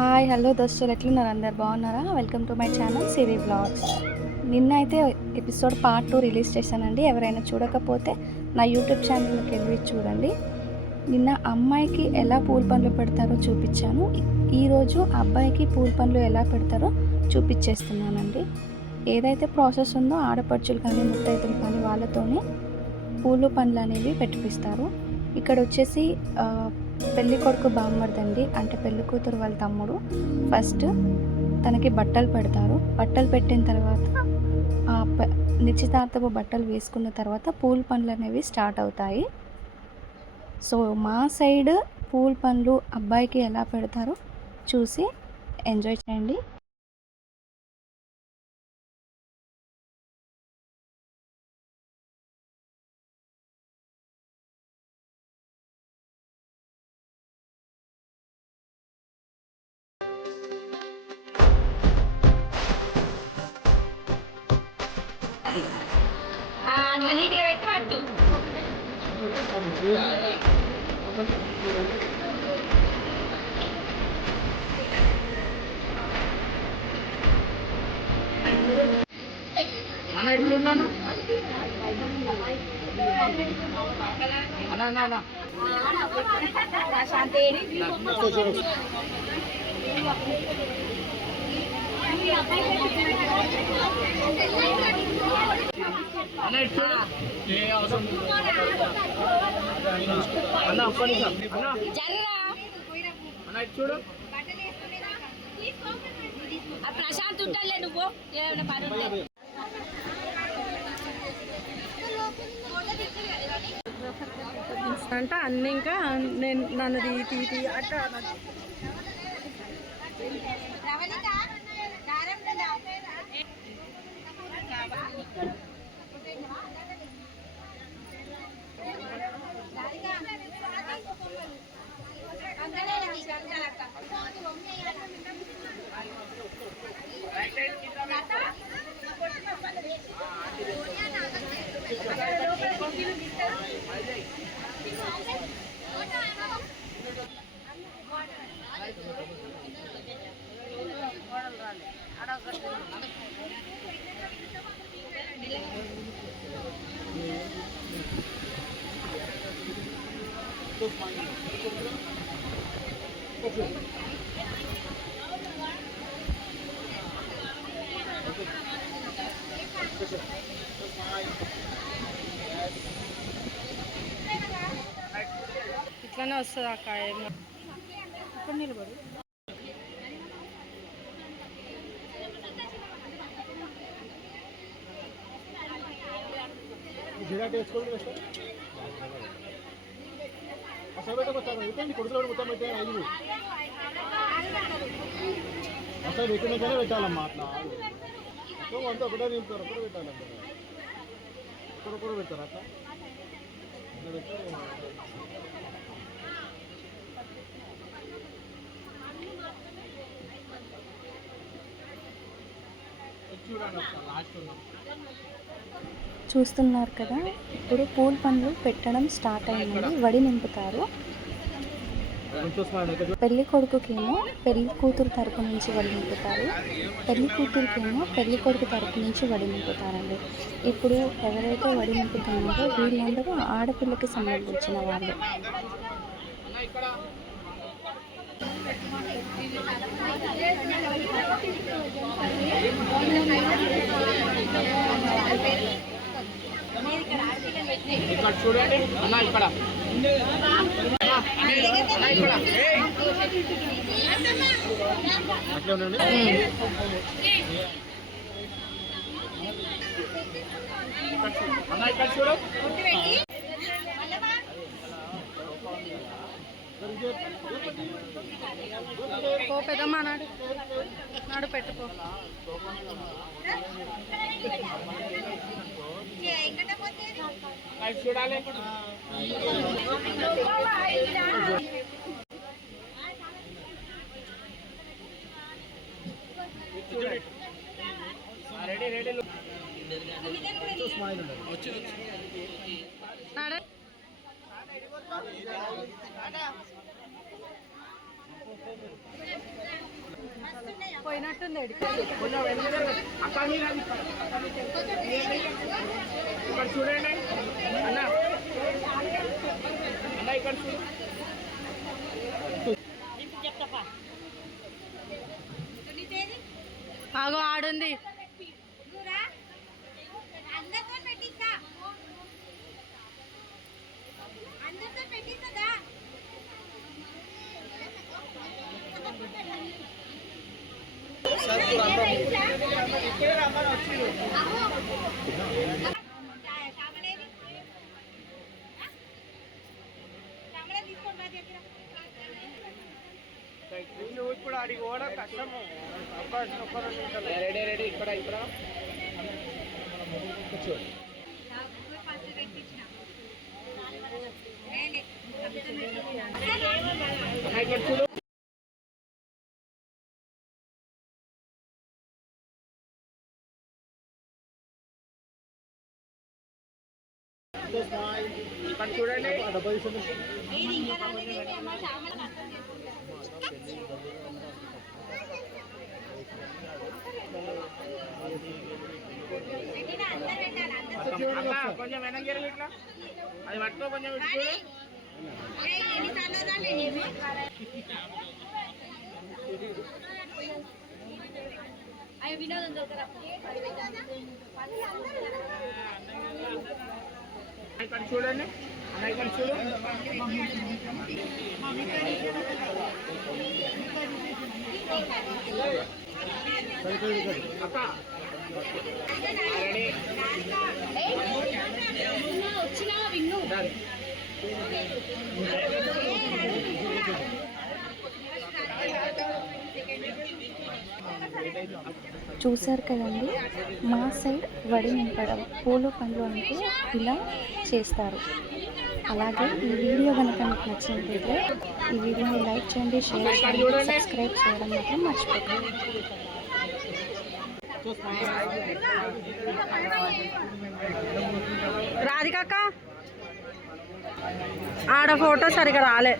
Hi hello దోస్తులు, ఎట్లున్నారు? అందరు బాగున్నారా? Welcome to my channel Siri blogs. నిన్న అయితే ఎపిసోడ్ పార్ట్ 2 రిలీజ్ చేశానండి. ఎవరైనా చూడకపోతే నా యూట్యూబ్ ఛానల్కి వెళ్ళి చూడండి. నిన్న అమ్మాయికి ఎలా పూల పండ్లు పెడతారో చూపించాను. ఈరోజు అబ్బాయికి పూల పండ్లు ఎలా పెడతారో చూపించేస్తున్నానండి. ఏదైతే ప్రాసెస్ ఉందో ఆడపడుచులు కానీ ముత్తైదులు కానీ వాళ్ళతోనే పూలు పండ్లు అనేవి పెట్టిపిస్తారు. ఇక్కడ వచ్చేసి పెళ్ళి కొడుకు బామ్మర్దండి, అంటే పెళ్ళి కూతురు వాళ్ళ తమ్ముడు ఫస్ట్ తనకి బట్టలు పెడతారు. బట్టలు పెట్టిన తర్వాత నిశ్చితార్థపు బట్టలు వేసుకున్న తర్వాత పూల పండ్లు అనేవి స్టార్ట్ అవుతాయి. సో మా సైడ్ పూల పండ్లు అబ్బాయికి ఎలా పెడతారో చూసి ఎంజాయ్ చేయండి. ప్రశాంత్ ఉంటాలే నువ్వు ఏమైనా పని అంటే అన్నీ ఇంకా నేను నన్ను తీతి అట్లా ఇట్లానే వస్తుంది అక్క. ఇక్కడ నిలబడి అసలు ఎక్కడ పెట్టాలమ్మా అట్లా అంతా ఒకటే నింపుతారు, ఒకటే పెట్టాలంటే ఒకరు పెడతారు అట్లా చూస్తున్నారు కదా, ఇప్పుడు పూల పండ్లు పెట్టడం స్టార్ట్ అయింది. వడి నింపుతారు. పెళ్లి కొడుకుకేమో పెళ్లి కూతురు తరపు నుంచి వడి నింపుతారు, పెళ్లి కూతురికేమో పెళ్లి కొడుకు తరపు నుంచి వడి నింపుతారండి. ఇప్పుడు ఎవరైతే వడి నింపుతున్నారో వీళ్ళందరూ ఆడపిల్లకి సంబంధించిన వాళ్ళు. ఇక్కడ చూడండి అన్న, ఇక్కడ అట్లా ఉండండి. అన్న ఇక్కడ చూడు, పో పెద్దమ్మ నాడు నాడు పెట్టుకో. చూడాలి రెడీ రెడీ స్మైల్ వచ్చి పోయినట్టుంది ఇక్కడ చూడండి అన్న అన్న ఇక్కడ చూడు ఆగో ఆడుంది నువ్వు ఇప్పుడు అడిగి కూడా కష్టము రెడీ రెడీ ఇక్కడ ఇక్కడ ఇక్కడ చూడు ఇక్కడ చూడండి కొంచెం వెనక్కి జరుగు ఇట్లా అది పట్టుకో కొంచెం ఇటు ఇక్కడ చూడండి అన్న ఇక్కడ చూడు అక్క రెడీ వచ్చినా విన్ను చూసారు కదండి, మా సైడ్ వడి నింపడం పూల పండ్లు అంటే ఇలా చేస్తారు. అలాగే ఈ వీడియో కనుక మీకు నచ్చినట్లయితే ఈ వీడియోని లైక్ చేయండి, షేర్ చేయండి, సబ్స్క్రైబ్ చేయడం మాత్రం మర్చిపోకండి. రాధికక్క ఆడ ఫోటో సరిగా రాలే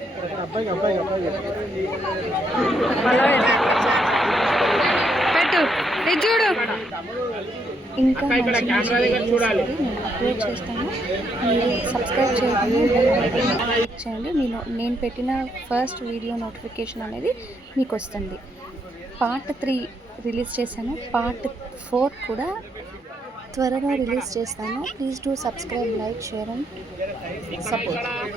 పెట్టు ఇది చూడు ఇంకా నేను అప్లోడ్ చేస్తాను, మీరు సబ్స్క్రైబ్ చేయండి, బెల్ బటన్ క్లిక్ చేయండి. నేను పెట్టిన ఫస్ట్ వీడియో నోటిఫికేషన్ అనేది మీకు వస్తుంది. పార్ట్ 3 రిలీజ్ చేశాను, పార్ట్ 4 కూడా త్వరగా రిలీజ్ చేస్తాను. Please do subscribe, like, share and support.